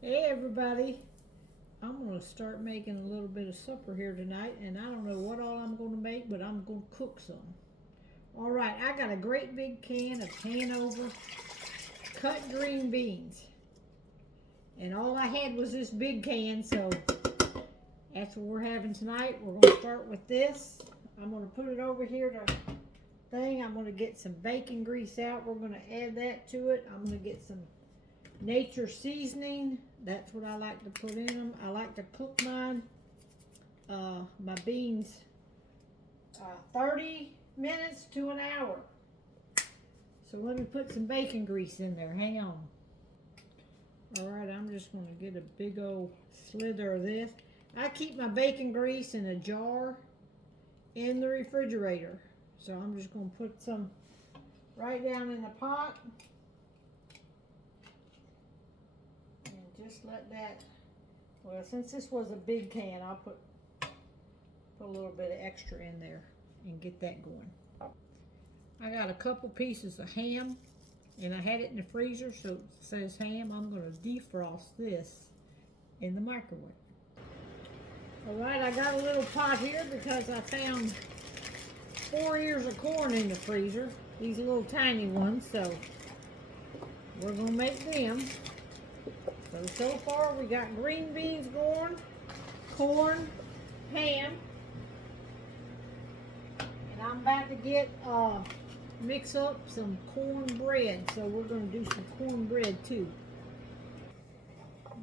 Hey everybody, I'm going to start making a little bit of supper here tonight, and I don't know what all I'm going to make, but I'm going to cook some. Alright, I got a great big can of Hanover cut green beans, and all I had was this big can, so that's what we're having tonight. We're going to start with this. I'm going to put it over here to thing. I'm going to get some bacon grease out. We're going to add that to it. I'm going to get some nature seasoning. That's what I like to put in them. I like to cook mine, my beans, 30 minutes to an hour. So let me put some bacon grease in there. Hang on. Alright, I'm just going to get a big old slither of this. I keep my bacon grease in a jar in the refrigerator. So I'm just going to put some right down in the pot. Just let that, well, since this was a big can, I'll put a little bit of extra in there and get that going. I got a couple pieces of ham, and I had it in the freezer, so it says ham. I'm going to defrost this in the microwave. Alright, I got a little pot here because I found 4 ears of corn in the freezer. These little tiny ones, so we're going to make them. So far we got green beans going, corn, ham, and I'm about to get mix up some cornbread. So we're going to do some cornbread too.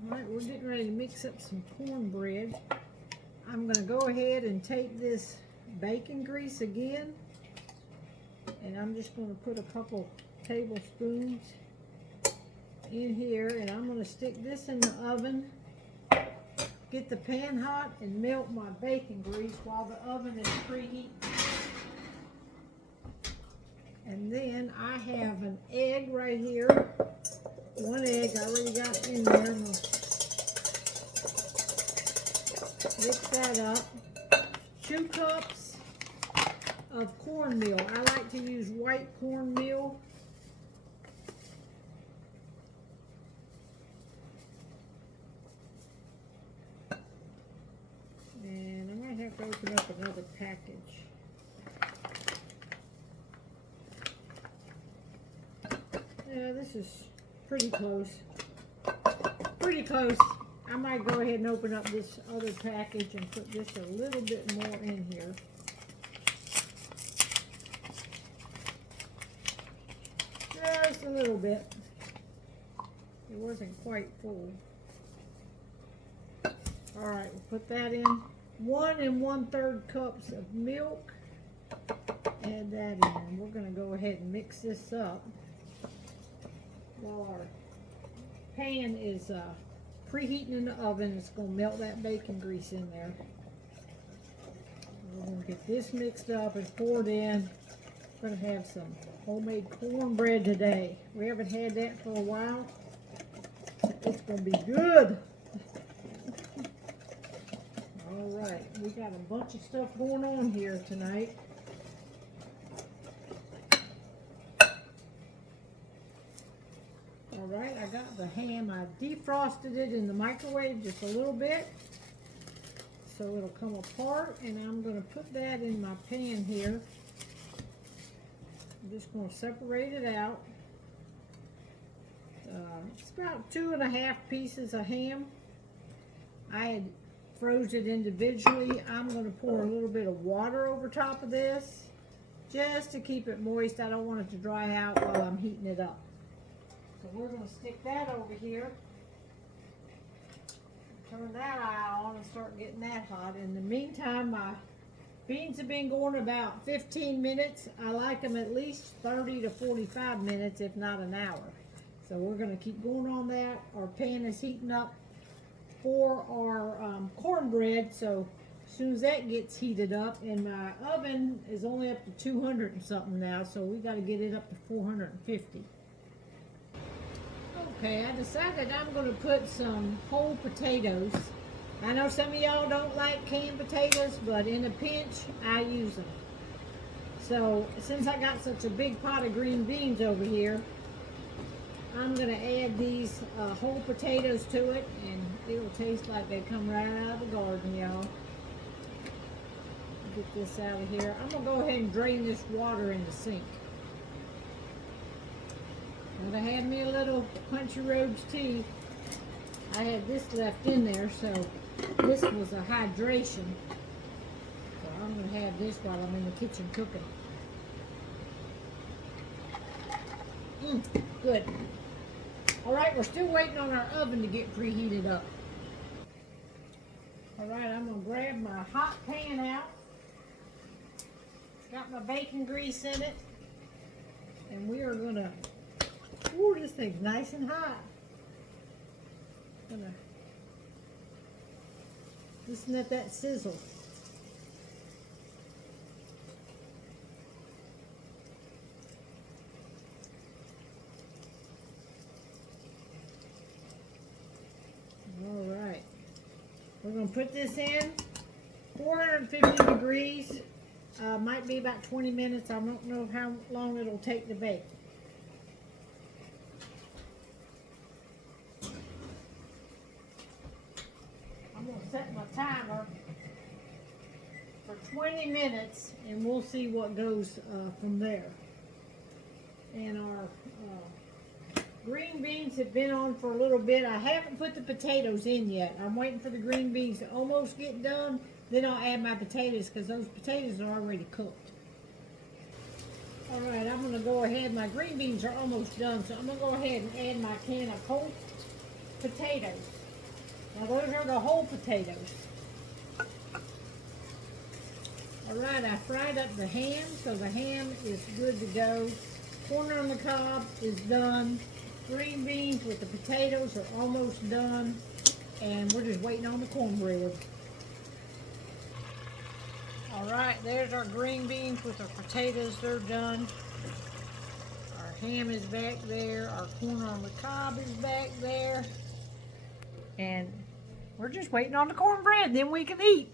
Alright, we're getting ready to mix up some cornbread. I'm going to go ahead and take this bacon grease again, and I'm just going to put a couple tablespoons in here, and I'm going to stick this in the oven, get the pan hot, and melt my bacon grease while the oven is preheating. And then I have an egg right here, one egg I already got in there. I'm going to mix that up. 2 cups of cornmeal. I like to use white cornmeal. And I might have to open up another package. Yeah, this is pretty close. Pretty close. I might go ahead and open up this other package and put just a little bit more in here. Just a little bit. It wasn't quite full. Alright, we'll put that in. 1 1/3 cups of milk. Add that in. We're going to go ahead and mix this up while our pan is preheating in the oven. It's going to melt that bacon grease in there. We're going to get this mixed up and poured in. We're going to have some homemade cornbread today. We haven't had that for a while. It's going to be good. Alright, we got a bunch of stuff going on here tonight. Alright, I got the ham. I defrosted it in the microwave just a little bit so it'll come apart, and I'm going to put that in my pan here. I'm just going to separate it out. It's about 2½ pieces of ham. I had froze it individually. I'm going to pour a little bit of water over top of this just to keep it moist. I don't want it to dry out while I'm heating it up. So we're going to stick that over here. Turn that eye on and start getting that hot. In the meantime, my beans have been going about 15 minutes. I like them at least 30 to 45 minutes, if not an hour. So we're going to keep going on that. Our pan is heating up for our cornbread, so as soon as that gets heated up, and my oven is only up to 200 and something now, so we got to get it up to 450. Okay, I decided I'm going to put some whole potatoes. I know some of y'all don't like canned potatoes, but in a pinch, I use them. So since I got such a big pot of green beans over here, I'm gonna add these whole potatoes to it, and it'll taste like they come right out of the garden, y'all. Get this out of here. I'm gonna go ahead and drain this water in the sink. And I had me a little Punchy Roads tea. I had this left in there, so this was a hydration. So I'm gonna have this while I'm in the kitchen cooking. Good. All right, we're still waiting on our oven to get preheated up. All right, I'm gonna grab my hot pan out. It's got my bacon grease in it. And we are gonna, ooh, this thing's nice and hot. Gonna listen to that sizzle. All right, we're gonna put this in 450 degrees. Might be about 20 minutes. I don't know how long it'll take to bake. I'm gonna set my timer for 20 minutes, and we'll see what goes from there. And our green beans have been on for a little bit. I haven't put the potatoes in yet. I'm waiting for the green beans to almost get done. Then I'll add my potatoes because those potatoes are already cooked. All right, I'm gonna go ahead. My green beans are almost done, so I'm gonna go ahead and add my can of whole potatoes. Now those are the whole potatoes. All right, I fried up the ham, so the ham is good to go. Corn on the cob is done. Green beans with the potatoes are almost done. And we're just waiting on the cornbread. All right, there's our green beans with our potatoes, they're done. Our ham is back there. Our corn on the cob is back there. And we're just waiting on the cornbread, then we can eat.